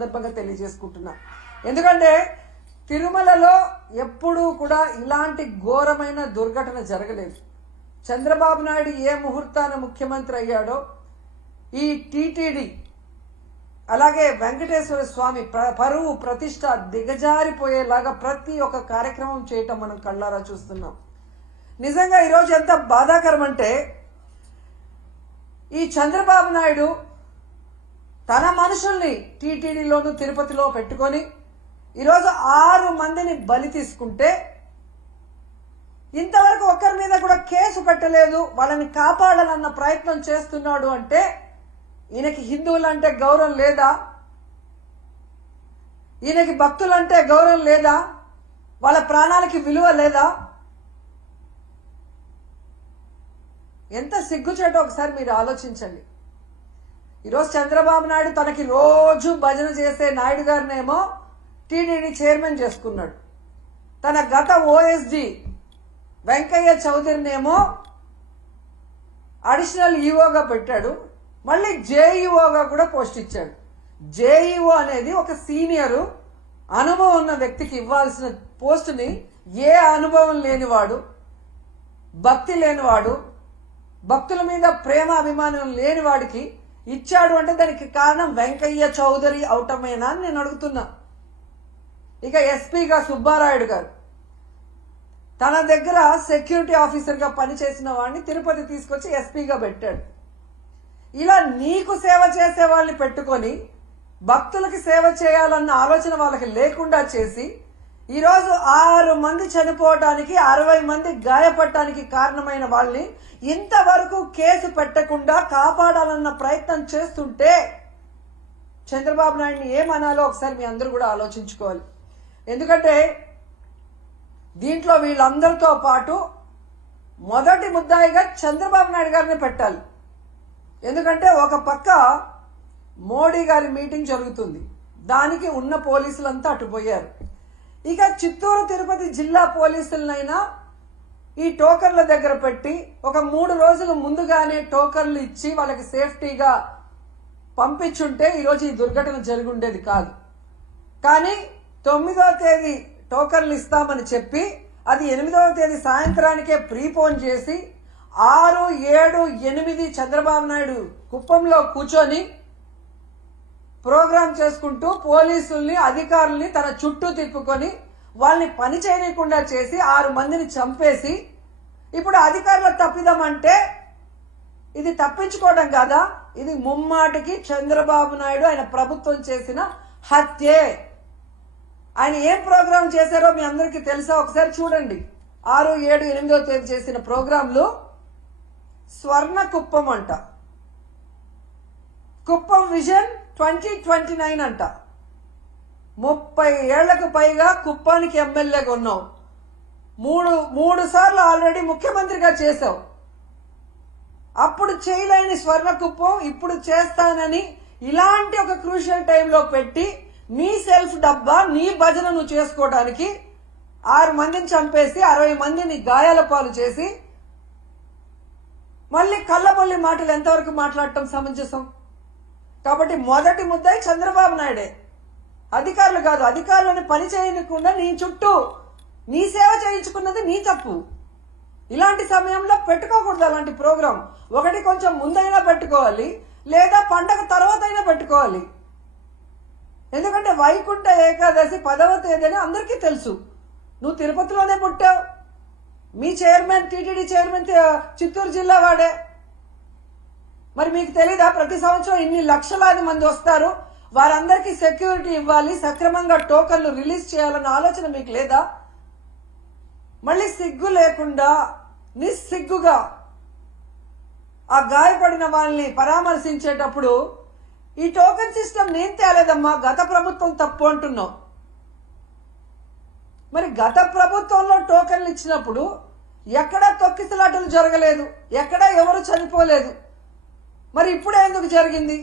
సందర్భంగా తెలియజేసుకుంటున్నా. ఎందుకంటే తిరుమలలో ఎప్పుడూ కూడా ఇలాంటి ఘోరమైన దుర్ఘటన జరగలేదు. చంద్రబాబు నాయుడు ఏ ముహూర్తాన ముఖ్యమంత్రి అయ్యాడో ఈ టీటీడీ అలాగే వెంకటేశ్వర స్వామి పరువు ప్రతిష్ట దిగజారిపోయేలాగా ప్రతి ఒక్క కార్యక్రమం చేయటం మనం కళ్ళారా చూస్తున్నాం. నిజంగా ఈరోజు ఎంత బాధాకరం అంటే ఈ చంద్రబాబు నాయుడు తన మనుషుల్ని టీటీడీలోను తిరుపతిలో పెట్టుకొని ఈరోజు 6 మందిని బలి తీసుకుంటే ఇంతవరకు ఒక్కరి మీద కూడా కేసు పెట్టలేదు. వాళ్ళని కాపాడాలన్న ప్రయత్నం చేస్తున్నాడు అంటే ఈయనకి హిందువులంటే గౌరవం లేదా? ఈయనకి భక్తులంటే గౌరవం లేదా? వాళ్ళ ప్రాణాలకి విలువ లేదా? ఎంత సిగ్గుచేటో ఒకసారి మీరు ఆలోచించండి. ఈరోజు చంద్రబాబు నాయుడు తనకి రోజు భజన చేసే నాయుడు గారినేమో టీటీడీ చైర్మన్ చేసుకున్నాడు. తన గత ఓఎస్డి వెంకయ్య చౌదరినేమో అడిషనల్ ఈఓగా పెట్టాడు. మళ్ళీ జేఈఓగా కూడా పోస్ట్ ఇచ్చాడు. జేఈఓ అనేది ఒక సీనియరు అనుభవం ఉన్న వ్యక్తికి ఇవ్వాల్సిన పోస్టుని ఏ అనుభవం లేనివాడు, భక్తి లేనివాడు, భక్తుల మీద ప్రేమ అభిమానం లేని వాడికి ఇచ్చాడు అంటే దానికి కారణం వెంకయ్య చౌదరి అవటమేనా అని నేను అడుగుతున్నా. ఇక ఎస్పీగా సుబ్బారాయుడు గారు తన దగ్గర సెక్యూరిటీ ఆఫీసర్గా పనిచేసిన వాడిని తిరుపతి తీసుకొచ్చి ఎస్పీగా పెట్టాడు. ఇలా నీకు సేవ చేసే వాళ్ళని పెట్టుకొని భక్తులకి సేవ చేయాలన్న ఆలోచన వాళ్ళకి లేకుండా చేసి ఈరోజు 6 మంది చనిపోవటానికి 60 మంది గాయపడటానికి కారణమైన వాళ్ళని ఇంతవరకు కేసు పెట్టకుండా కాపాడాలన్న ప్రయత్నం చేస్తుంటే చంద్రబాబు నాయుడిని ఏమనాలో ఒకసారి మీ అందరూ కూడా ఆలోచించుకోవాలి. ఎందుకంటే దీంట్లో వీళ్ళందరితో పాటు మొదటి ముద్దాయిగా చంద్రబాబు నాయుడు గారిని పెట్టాలి. ఎందుకంటే ఒక పక్క మోడీ గారి మీటింగ్ జరుగుతుంది, దానికి ఉన్న పోలీసులంతా అటుపోయారు. ఇక చిత్తూరు తిరుపతి జిల్లా పోలీసులనైనా ఈ టోకన్ల దగ్గర పెట్టి ఒక 3 రోజుల ముందుగానే టోకన్లు ఇచ్చి వాళ్ళకి సేఫ్టీగా పంపించుంటే ఈరోజు ఈ దుర్ఘటన జరిగి ఉండేది కాదు. కానీ 9వ తేదీ టోకన్లు ఇస్తామని చెప్పి అది 8వ తేదీ సాయంత్రానికే ప్రీపోన్ చేసి 6, 7, 8 చంద్రబాబు నాయుడు కుప్పంలో కూర్చొని ప్రోగ్రాం చేసుకుంటూ పోలీసుల్ని అధికారుల్ని తన చుట్టూ తిప్పుకొని వాళ్ళని పని చేయకుండా చేసి 6 మందిని చంపేసి ఇప్పుడు అధికారులకు తప్పిదమంటే ఇది తప్పించుకోవడం కాదా? ఇది ముమ్మాటికి చంద్రబాబు నాయుడు ఆయన ప్రభుత్వం చేసిన హత్యే. ఆయన ఏం ప్రోగ్రాం చేశారో మీ అందరికీ తెలుసా? ఒకసారి చూడండి. 6, 7, 8వ తేదీ చేసిన ప్రోగ్రాంలు స్వర్ణ కుప్పం అంట, కుప్పం విజన్ 2029 అంట. 30 ఏళ్లకు పైగా కుప్పానికి ఎమ్మెల్యేగా ఉన్నావు, మూడు సార్లు ఆల్రెడీ ముఖ్యమంత్రిగా చేశావు. అప్పుడు చేయలేని స్వర్ణ కుప్పం ఇప్పుడు చేస్తానని ఇలాంటి ఒక క్రూషియల్ టైంలో పెట్టి నీ సెల్ఫ్ డబ్బా నీ భజన నువ్వు చేసుకోవడానికి 6 మందిని చంపేసి 60 మందిని గాయాల పాలు చేసి మళ్ళీ కళ్ళబొల్లి మాటలు ఎంతవరకు మాట్లాడటం సమంజసం? కాబట్టి మొదటి ముద్దాయి చంద్రబాబు నాయుడే, అధికారులు కాదు. అధికారులను పని చేయకుండా నీ చుట్టూ నీ సేవ చేయించుకున్నది నీ తప్పు. ఇలాంటి సమయంలో పెట్టుకోకూడదు అలాంటి ప్రోగ్రాం. ఒకటి కొంచెం ముందైనా పెట్టుకోవాలి, లేదా పండగ తర్వాత అయినా పెట్టుకోవాలి. ఎందుకంటే వైకుంఠ ఏకాదశి 10వ తేదీ అని అందరికీ తెలుసు. నువ్వు తిరుపతిలోనే పుట్టావు, మీ చైర్మన్ టీటీడీ చైర్మన్ చిత్తూరు జిల్లా వాడే. మరి మీకు తెలీదా ప్రతి సంవత్సరం ఇన్ని లక్షలాది మంది వస్తారు, వారందరికీ సెక్యూరిటీ ఇవ్వాలి, సక్రమంగా టోకన్లు రిలీజ్ చేయాలన్న ఆలోచన మీకు లేదా? మళ్ళీ సిగ్గు లేకుండా నిస్సిగ్గుగా ఆ గాయపడిన వాళ్ళని పరామర్శించేటప్పుడు ఈ టోకెన్ సిస్టమ్ నేను తేలేదమ్మా, గత ప్రభుత్వం తప్పు అంటున్నావు. మరి గత ప్రభుత్వంలో టోకెన్లు ఇచ్చినప్పుడు ఎక్కడా తొక్కిసలాటలు జరగలేదు, ఎక్కడా ఎవరు చనిపోలేదు. మరి ఇప్పుడే ఎందుకు జరిగింది?